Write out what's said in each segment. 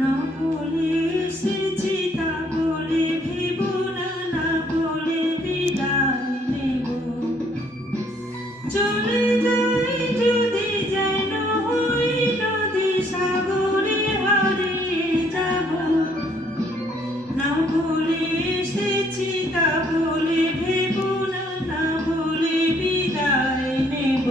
না বলে এসেছি তা বলে ভেব না, না বলে বিদায় নেব। চলে যাই যদি যেন হই নদী সাগরে হারিয়ে যাব। না বলে এসেছি তা বলে ভেব না, না বলে বিদায় নেব।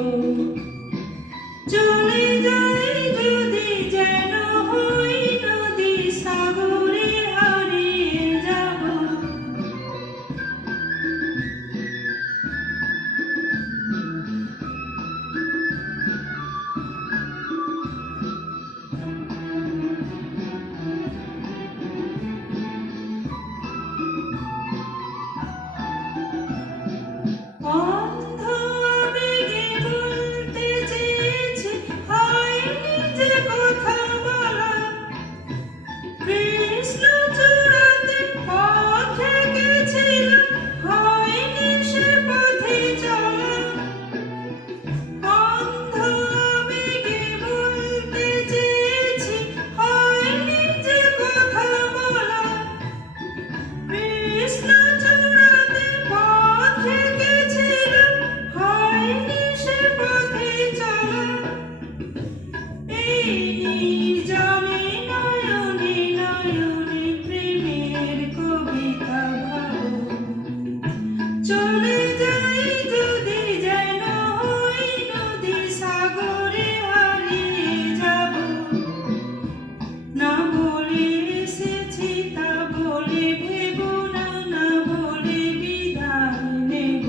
চলে যাই যদি যেন হই নদী সাগরে হারিয়ে যাব। অন্ধ আবেগে বলতে চেয়েছি, হয়নি যে কথা বলা। কৃষ্ণ চূড়াতে পথ রেখেছিলাম, হয়নি সে পথে চলা। অন্ধ আবেগে বলতে চেয়েছি, হয়নি যে কথা বলা। কৃষ্ণ চূড়াতে পথ রেখেছিলাম, হয়নি সে পথে চলা। এই নির্জনে নয়নে নয়নে প্রেমের কবিতা ভাবো। চলে যাই যদি যেন হই নদী সাগরে হারিয়ে যাব। না বলে এসেছি তা বলে ভেব না, না বলে বিদায় নেব।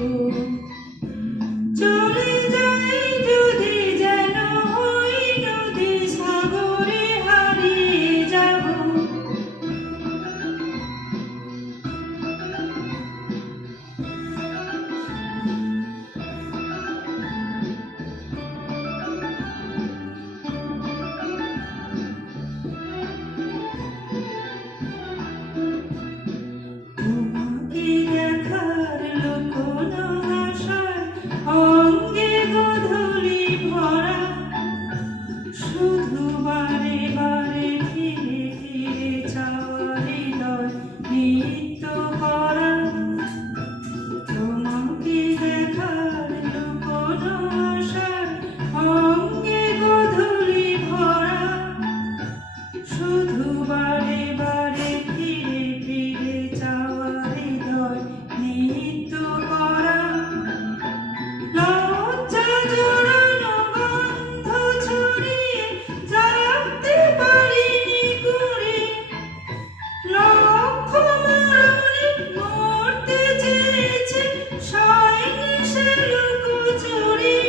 চলে যাই যদি যেন হই নদী সাগরে হারিয়ে যাব। তোমাকে দেখার লোকনো আশায় অঙ্গে গোধূলি ভরা। শুধু বারে বারে ফিরে ফিরে চাওয়া হৃদয় নিত্য করা। তোমাকে দেখার লোকনো আশায় অঙ্গে গোধূলি ভরা। শুধু বারে বারে ফিরে ফিরে চাওয়া হৃদয় নিত্য করা। লজ্জা জড়ানো গন্ধ ছড়িয়ে জাগতে পারিনি কুড়ি। লক্ষ মরণে মরতে চেয়েছে, সয়নি সে লুকোচুরি।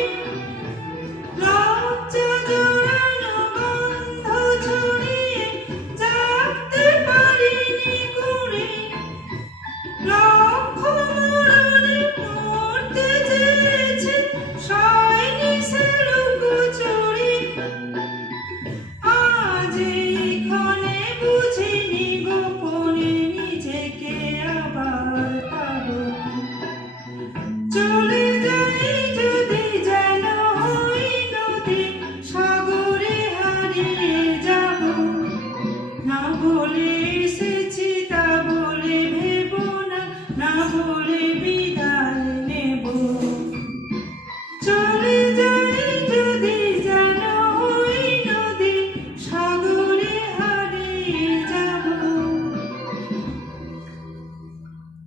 লজ্জা জড়ানো গন্ধ ছড়িয়ে জাগতে পারিনি কুড়ি। লক্ষ মরণে মরতে চেয়েছে, সয়নি সে লুকোচুরি। আজ এই ক্ষণে বুঝিনি গোপনে নিজেকে আবার পাবো। চলে যাই যদি যেন হই নদী সাগরে হারিয়ে যাব। না বলে এসেছি তা বলে ভেব না, না বলে